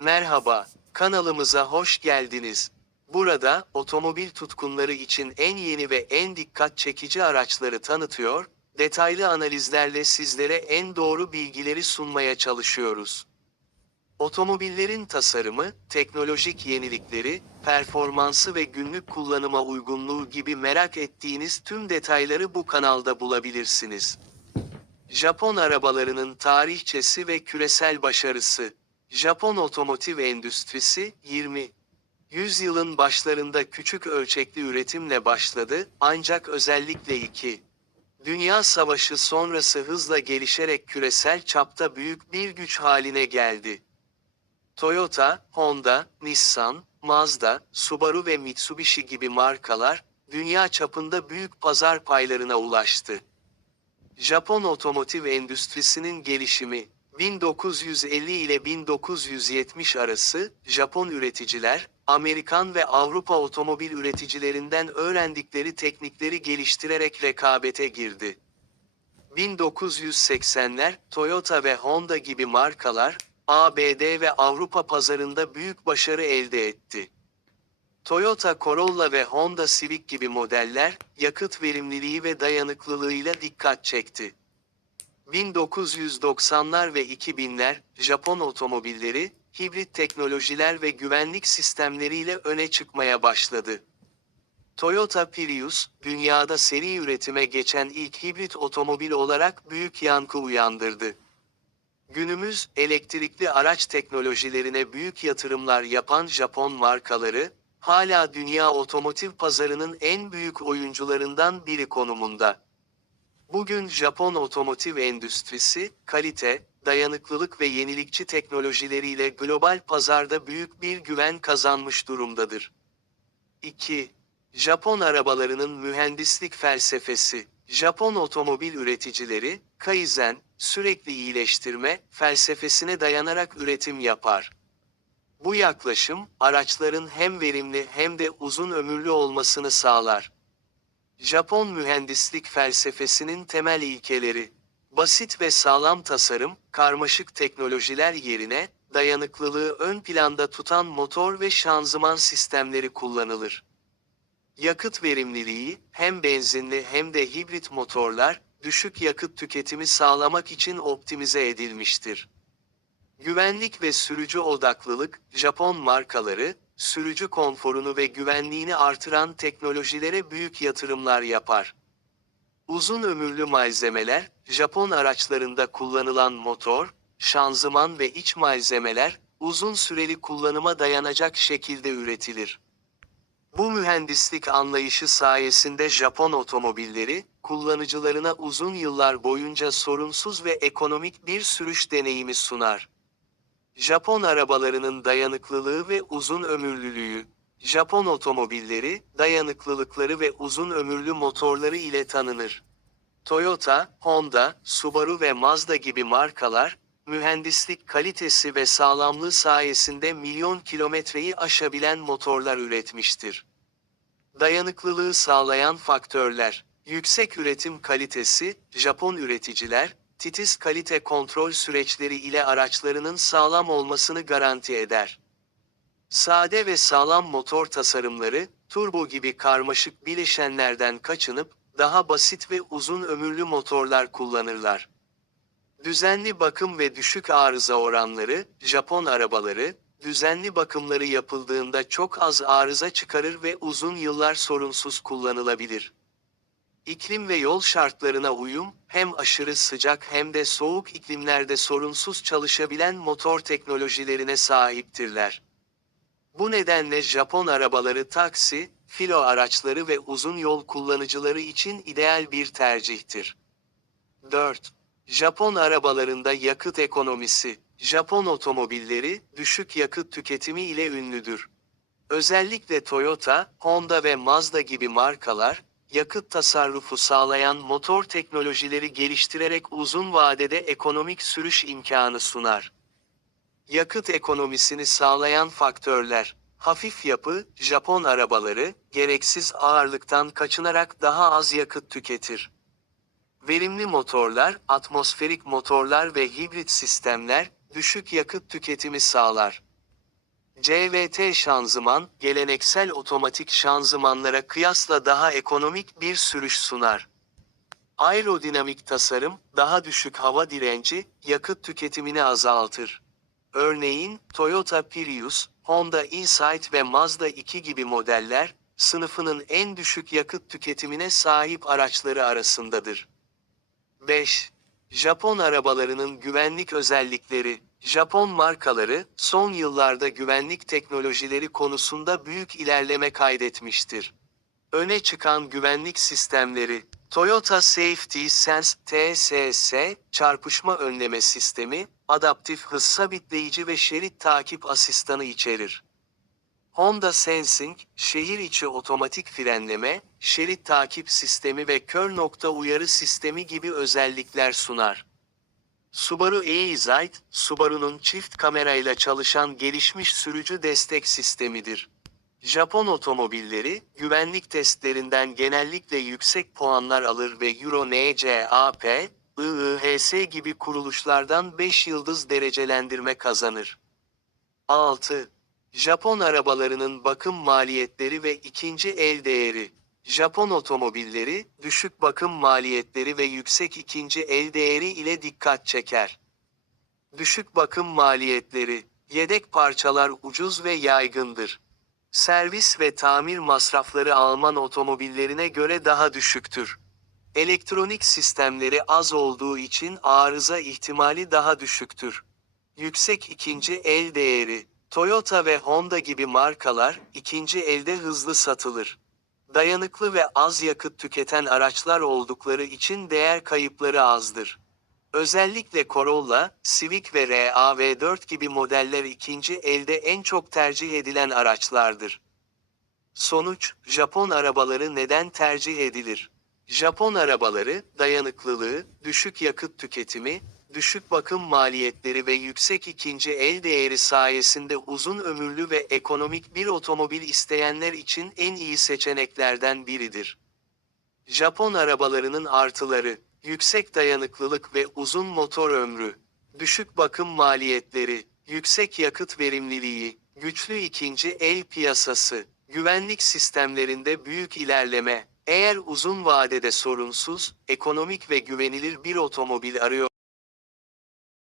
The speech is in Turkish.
Merhaba, kanalımıza hoş geldiniz. Burada, otomobil tutkunları için en yeni ve en dikkat çekici araçları tanıtıyor, detaylı analizlerle sizlere en doğru bilgileri sunmaya çalışıyoruz. Otomobillerin tasarımı, teknolojik yenilikleri, performansı ve günlük kullanıma uygunluğu gibi merak ettiğiniz tüm detayları bu kanalda bulabilirsiniz. Japon arabalarının tarihçesi ve küresel başarısı. Japon otomotiv endüstrisi 20 yüzyılın başlarında küçük ölçekli üretimle başladı, ancak özellikle 2 Dünya Savaşı sonrası hızla gelişerek küresel çapta büyük bir güç haline geldi. Toyota, Honda, Nissan, Mazda, Subaru ve Mitsubishi gibi markalar, dünya çapında büyük pazar paylarına ulaştı. Japon otomotiv endüstrisinin gelişimi 1950 ile 1970 arası Japon üreticiler Amerikan ve Avrupa otomobil üreticilerinden öğrendikleri teknikleri geliştirerek rekabete girdi. 1980'ler Toyota ve Honda gibi markalar ABD ve Avrupa pazarında büyük başarı elde etti. Toyota Corolla ve Honda Civic gibi modeller, yakıt verimliliği ve dayanıklılığıyla dikkat çekti. 1990'lar ve 2000'ler, Japon otomobilleri, hibrit teknolojiler ve güvenlik sistemleriyle öne çıkmaya başladı. Toyota Prius, dünyada seri üretime geçen ilk hibrit otomobil olarak büyük yankı uyandırdı. Günümüz, elektrikli araç teknolojilerine büyük yatırımlar yapan Japon markaları, hala dünya otomotiv pazarının en büyük oyuncularından biri konumunda. Bugün Japon otomotiv endüstrisi, kalite, dayanıklılık ve yenilikçi teknolojileriyle global pazarda büyük bir güven kazanmış durumdadır. 2. Japon arabalarının mühendislik felsefesi. Japon otomobil üreticileri, Kaizen, sürekli iyileştirme, felsefesine dayanarak üretim yapar. Bu yaklaşım, araçların hem verimli hem de uzun ömürlü olmasını sağlar. Japon mühendislik felsefesinin temel ilkeleri. Basit ve sağlam tasarım, karmaşık teknolojiler yerine, dayanıklılığı ön planda tutan motor ve şanzıman sistemleri kullanılır. Yakıt verimliliği, hem benzinli hem de hibrit motorlar, düşük yakıt tüketimi sağlamak için optimize edilmiştir. Güvenlik ve sürücü odaklılık, Japon markaları, sürücü konforunu ve güvenliğini artıran teknolojilere büyük yatırımlar yapar. Uzun ömürlü malzemeler, Japon araçlarında kullanılan motor, şanzıman ve iç malzemeler, uzun süreli kullanıma dayanacak şekilde üretilir. Bu mühendislik anlayışı sayesinde Japon otomobilleri, kullanıcılarına uzun yıllar boyunca sorunsuz ve ekonomik bir sürüş deneyimi sunar. Japon arabalarının dayanıklılığı ve uzun ömürlülüğü. Japon otomobilleri, dayanıklılıkları ve uzun ömürlü motorları ile tanınır. Toyota, Honda, Subaru ve Mazda gibi markalar, mühendislik kalitesi ve sağlamlığı sayesinde milyon kilometreyi aşabilen motorlar üretmiştir. Dayanıklılığı sağlayan faktörler, yüksek üretim kalitesi, Japon üreticiler, titiz kalite kontrol süreçleri ile araçlarının sağlam olmasını garanti eder. Sade ve sağlam motor tasarımları, turbo gibi karmaşık bileşenlerden kaçınıp, daha basit ve uzun ömürlü motorlar kullanırlar. Düzenli bakım ve düşük arıza oranları, Japon arabaları, düzenli bakımları yapıldığında çok az arıza çıkarır ve uzun yıllar sorunsuz kullanılabilir. İklim ve yol şartlarına uyum, hem aşırı sıcak hem de soğuk iklimlerde sorunsuz çalışabilen motor teknolojilerine sahiptirler. Bu nedenle Japon arabaları taksi, filo araçları ve uzun yol kullanıcıları için ideal bir tercihtir. 4. Japon arabalarında yakıt ekonomisi. Japon otomobilleri, düşük yakıt tüketimi ile ünlüdür. Özellikle Toyota, Honda ve Mazda gibi markalar, yakıt tasarrufu sağlayan motor teknolojileri geliştirerek uzun vadede ekonomik sürüş imkanı sunar. Yakıt ekonomisini sağlayan faktörler. Hafif yapı, Japon arabaları, gereksiz ağırlıktan kaçınarak daha az yakıt tüketir. Verimli motorlar, atmosferik motorlar ve hibrit sistemler, düşük yakıt tüketimi sağlar. CVT şanzıman, geleneksel otomatik şanzımanlara kıyasla daha ekonomik bir sürüş sunar. Aerodinamik tasarım, daha düşük hava direnci, yakıt tüketimini azaltır. Örneğin, Toyota Prius, Honda Insight ve Mazda 2 gibi modeller, sınıfının en düşük yakıt tüketimine sahip araçları arasındadır. 5. Japon arabalarının güvenlik özellikleri. Japon markaları, son yıllarda güvenlik teknolojileri konusunda büyük ilerleme kaydetmiştir. Öne çıkan güvenlik sistemleri, Toyota Safety Sense TSS, çarpışma önleme sistemi, adaptif hız sabitleyici ve şerit takip asistanı içerir. Honda Sensing, şehir içi otomatik frenleme, şerit takip sistemi ve kör nokta uyarı sistemi gibi özellikler sunar. Subaru e-Excite, Subaru'nun çift kamerayla çalışan gelişmiş sürücü destek sistemidir. Japon otomobilleri, güvenlik testlerinden genellikle yüksek puanlar alır ve Euro NCAP, IIHS gibi kuruluşlardan 5 yıldız derecelendirme kazanır. 6. Japon arabalarının bakım maliyetleri ve ikinci el değeri. Japon otomobilleri, düşük bakım maliyetleri ve yüksek ikinci el değeri ile dikkat çeker. Düşük bakım maliyetleri, yedek parçalar ucuz ve yaygındır. Servis ve tamir masrafları Alman otomobillerine göre daha düşüktür. Elektronik sistemleri az olduğu için arıza ihtimali daha düşüktür. Yüksek ikinci el değeri, Toyota ve Honda gibi markalar ikinci elde hızlı satılır. Dayanıklı ve az yakıt tüketen araçlar oldukları için değer kayıpları azdır. Özellikle Corolla, Civic ve RAV4 gibi modeller ikinci elde en çok tercih edilen araçlardır. Sonuç, Japon arabaları neden tercih edilir? Japon arabaları, dayanıklılığı, düşük yakıt tüketimi, düşük bakım maliyetleri ve yüksek ikinci el değeri sayesinde uzun ömürlü ve ekonomik bir otomobil isteyenler için en iyi seçeneklerden biridir. Japon arabalarının artıları, yüksek dayanıklılık ve uzun motor ömrü, düşük bakım maliyetleri, yüksek yakıt verimliliği, güçlü ikinci el piyasası, güvenlik sistemlerinde büyük ilerleme, eğer uzun vadede sorunsuz, ekonomik ve güvenilir bir otomobil arıyor